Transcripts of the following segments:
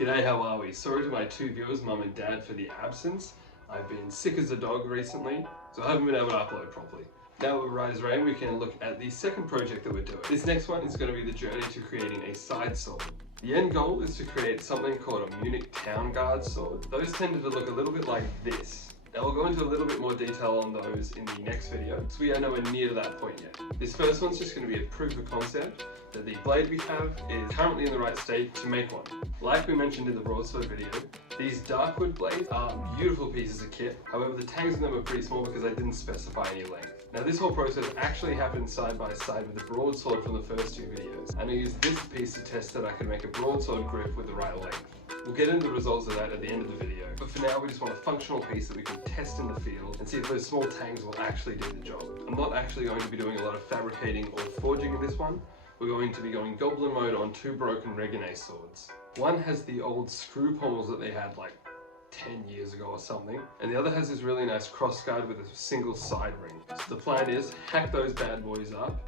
G'day, how are we? Sorry to my two viewers, mum and dad, for the absence. I've been sick as a dog recently, so I haven't been able to upload properly. Now we're right as rain, we can look at the second project that we're doing. This next one is going to be the journey to creating a side sword. The end goal is to create something called a Munich town guard sword. Those tended to look a little bit like this. Now we'll go into a little bit more detail on those in the next video, so we are nowhere near to that point yet. This first one's just going to be a proof of concept that the blade we have is currently in the right state to make one. Like we mentioned in the broadsword video, these dark wood blades are beautiful pieces of kit. However, the tangs on them are pretty small because I didn't specify any length. Now this whole process actually happened side by side with the broadsword from the first two videos, and I used this piece to test that I could make a broadsword grip with the right length. We'll get into the results of that at the end of the video, but for now we just want a functional piece that we can test in the field and see if those small tangs will actually do the job. I'm not actually going to be doing a lot of fabricating or forging in this one. We're going to be going goblin mode on two broken Regine swords. One has the old screw pommels that they had like 10 years ago or something, and the other has this really nice crossguard with a single side ring. So the plan is hack those bad boys up,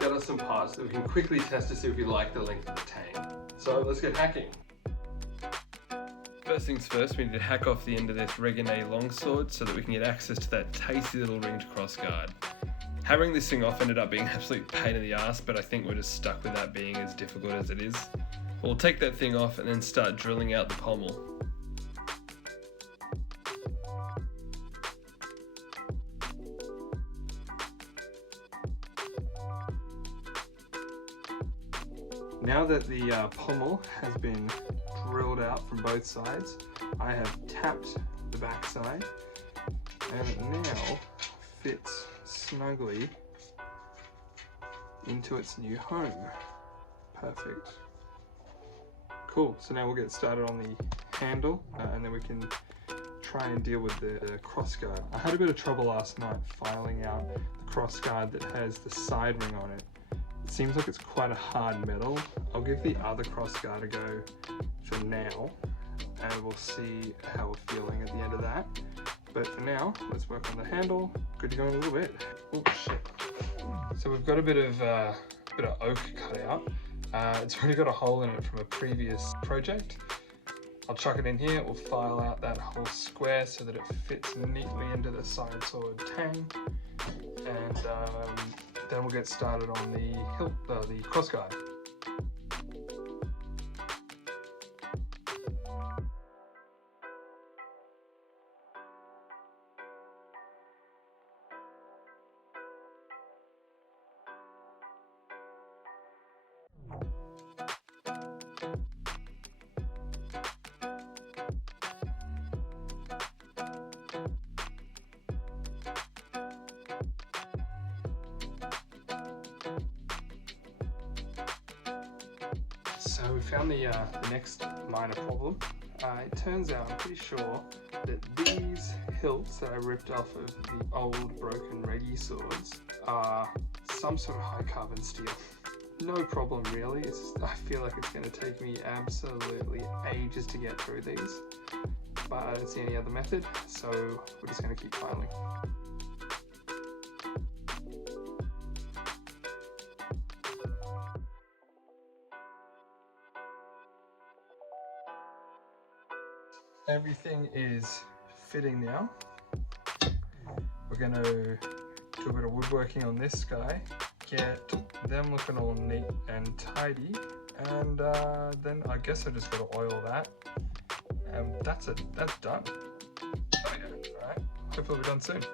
get us some parts that we can quickly test to see if we like the length of the tang. So let's get hacking. First things first, we need to hack off the end of this Regine longsword so that we can get access to that tasty little ringed crossguard. Hammering this thing off ended up being an absolute pain in the ass, but I think we're just stuck with that being as difficult as it is. We'll take that thing off and then start drilling out the pommel. Now that the pommel has been drilled out from both sides, I have tapped the back side and it now fits snugly into its new home. Perfect. Cool, so now we'll get started on the handle and then we can try and deal with the crossguard. I had a bit of trouble last night filing out the crossguard that has the side ring on it. It seems like it's quite a hard metal. I'll give the other crossguard a go for now and we'll see how we're feeling at the end of that. But for now, let's work on the handle. Good to go in a little bit. Oh shit. So we've got a bit of oak cut out. It's already got a hole in it from a previous project. I'll chuck it in here, we'll file out that whole square so that it fits neatly into the side sword tang. And then we'll get started on the hilt, the crossguard. So we found the next minor problem. It turns out, I'm pretty sure, that these hilts that I ripped off of the old broken Reggie swords are some sort of high carbon steel. No problem really, it's just, I feel like it's going to take me absolutely ages to get through these. But I don't see any other method, so we're just going to keep filing. Everything is fitting now. We're going to do a bit of woodworking on this guy, get them looking all neat and tidy, and then I guess I just got to oil that, and that's done. Oh yeah, alright, hopefully we're done soon.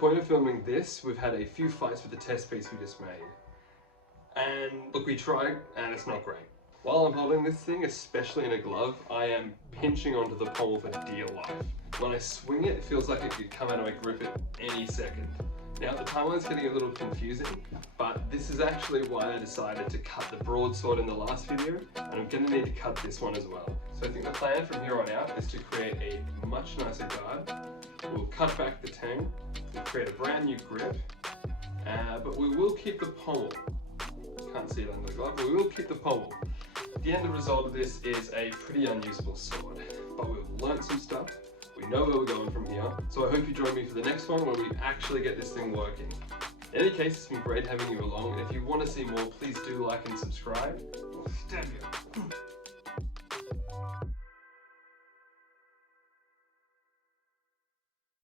point of filming this, we've had a few fights with the test piece we just made. And look, we tried, and it's not great. While I'm holding this thing, especially in a glove, I am pinching onto the pommel for dear life. When I swing it, it feels like it could come out of my grip at any second. Now the timeline's getting a little confusing, but this is actually why I decided to cut the broadsword in the last video, and I'm going to need to cut this one as well. So I think the plan from here on out is to create a much nicer guard. We'll cut back the tang, we'll create a brand new grip, but we will keep the pommel. Can't see it under the glove, but we will keep the pommel. The end result of this is a pretty unusable sword, but we've learnt some stuff. We know where we're going from here, so I hope you join me for the next one where we actually get this thing working. In any case, it's been great having you along, and if you want to see more, please do like and subscribe. I'll stab you.